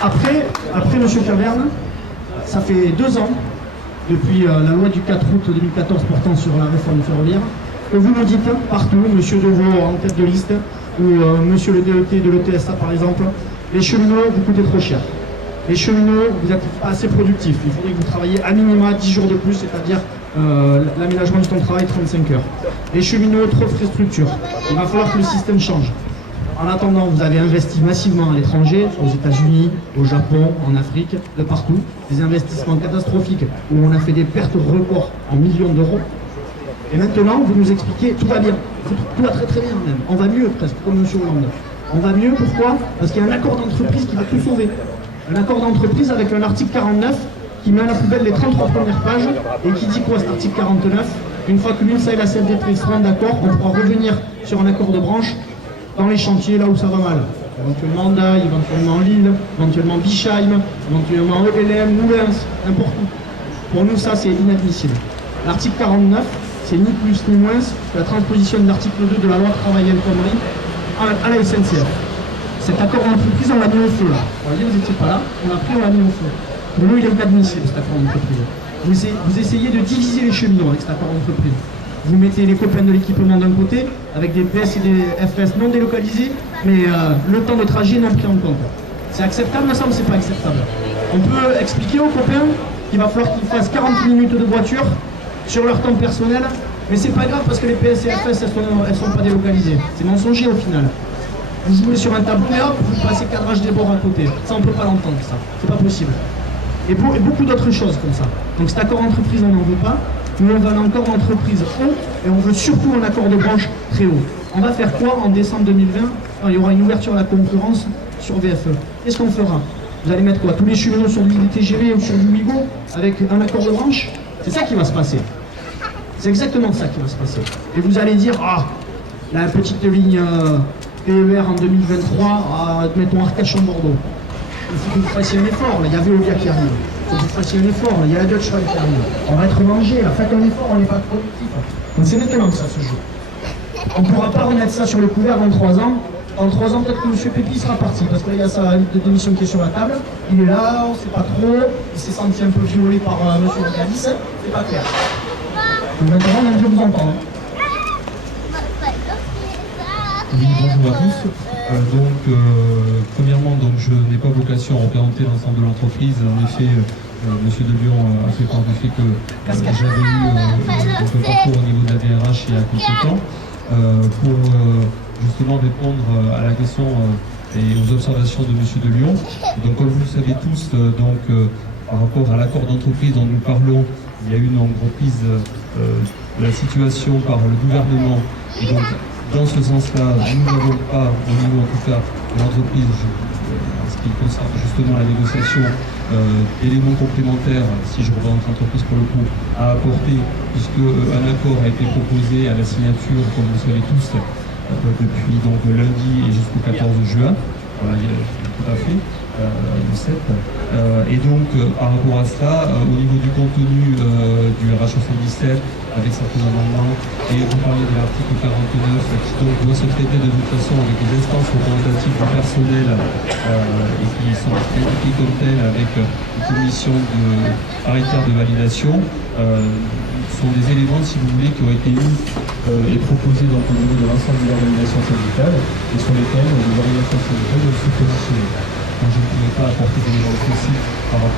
Après M. Caverne, ça fait 2 ans, depuis la loi du 4 août 2014 portant sur la réforme ferroviaire, que vous me dites partout, M. Deveau en tête de liste, ou M. le DET de l'ETSA par exemple, les cheminots vous coûtez trop cher. Les cheminots, vous n'êtes pas assez productifs. Il faudrait que vous travailliez à minima 10 jours de plus, c'est-à-dire l'aménagement du temps de travail 35 heures. Les cheminots, trop de frais structure. Il va falloir que le système change. En attendant, vous avez investi massivement à l'étranger, aux États-Unis, au Japon, en Afrique, de partout. Des investissements catastrophiques où on a fait des pertes records en millions d'euros. Et maintenant, vous nous expliquez, tout va bien. Tout va très très bien même. On va mieux presque, comme M. Hollande. On va mieux, pourquoi? Parce qu'il y a un accord d'entreprise qui va tout sauver. Un accord d'entreprise avec un article 49 qui met à la poubelle les 33 premières pages et qui dit quoi cet article 49? Une fois que l'UNSA et la CFDT seront d'accord, on pourra revenir sur un accord de branche dans les chantiers là où ça va mal. Éventuellement Daille, éventuellement Lille, éventuellement Bischheim, éventuellement ELM, Moulins, n'importe où. Pour nous, ça c'est inadmissible. L'article 49, c'est ni plus ni moins que la transposition de l'article 2 de la loi Travail et El Khomri à la SNCF. Cet accord d'entreprise, on l'a mis au feu là. Vous voyez, vous n'étiez pas là, on l'a mis au feu. Pour nous, il est inadmissible cet accord d'entreprise. Vous essayez de diviser les cheminots avec cet accord d'entreprise. Vous mettez les copains de l'équipement d'un côté, avec des PS et des FS non délocalisés, mais le temps de trajet non pris en compte. C'est acceptable, ça, ou c'est pas acceptable? On peut expliquer aux copains qu'il va falloir qu'ils fassent 40 minutes de voiture sur leur temps personnel, mais c'est pas grave parce que les PS et FS, elles sont pas délocalisées. C'est mensonger au final. Vous jouez sur un tableau et hop, vous passez cadrage des bords à côté. Ça, on peut pas l'entendre, ça. C'est pas possible. Et beaucoup d'autres choses comme ça. Donc cet accord d'entreprise, on n'en veut pas. Nous, on veut un accord d'entreprise haut et on veut surtout un accord de branche très haut. On va faire quoi en décembre 2020 quand il y aura une ouverture à la concurrence sur VFE? Qu'est-ce qu'on fera? Vous allez mettre quoi? Tous les cheminots sur du TGV ou sur du Ouigo avec un accord de branche? C'est ça qui va se passer. C'est exactement ça qui va se passer. Et vous allez dire, ah, la petite ligne PER en 2023, mettons Arcachon-Bordeaux. Il faut que vous fassiez un effort, là. Il y a Veolia qui arrive. Il faut que vous fassiez un effort, là. Il y a la Deutsche Bahn qui arrive. On va être mangé, là. Faites un effort, on n'est pas productif. Donc c'est maintenant que ça se joue. On ne pourra pas remettre ça sur le couvert dans 3 ans. En 3 ans, peut-être que M. Pépi sera parti, parce qu'il y a sa liste de démission qui est sur la table. Il est là, on ne sait pas trop. Il s'est senti un peu violé par M. Galis. C'est pas clair. Donc maintenant, on a envie de vous entendre. Oui, bonjour à tous. Premièrement, je n'ai pas vocation à représenter l'ensemble de l'entreprise. En effet, M. Delion a fait part du fait que j'avais eu un parcours au niveau de la DRH il y a quelques temps pour justement répondre à la question et aux observations de M. Delion. Donc, comme vous le savez tous, par rapport à l'accord d'entreprise dont nous parlons, il y a eu une reprise de la situation par le gouvernement. Et donc, dans ce sens-là, nous n'avons pas, au niveau en tout cas de l'entreprise, en ce qui concerne justement la négociation, d'éléments complémentaires, si je reprends notre entreprise pour le coup, à apporter, puisque un accord a été proposé à la signature, comme vous le savez tous, depuis donc lundi et jusqu'au 14 juin. Voilà, tout à fait, le 7. Et donc, par rapport à cela, au niveau du contenu du RH77, avec certains amendements, et vous parlez de l'article 49, qui donc doit se traiter de toute façon avec les instances représentatives du personnel, et qui sont indiquées comme telles avec une commission paritaire de validation, sont des éléments, si vous voulez, qui ont été mis et proposés donc, au niveau de l'ensemble de l'organisation syndicale et sur lesquels les organisations syndicales doivent se positionner. Donc, je ne pourrais pas apporter des éléments précis par rapport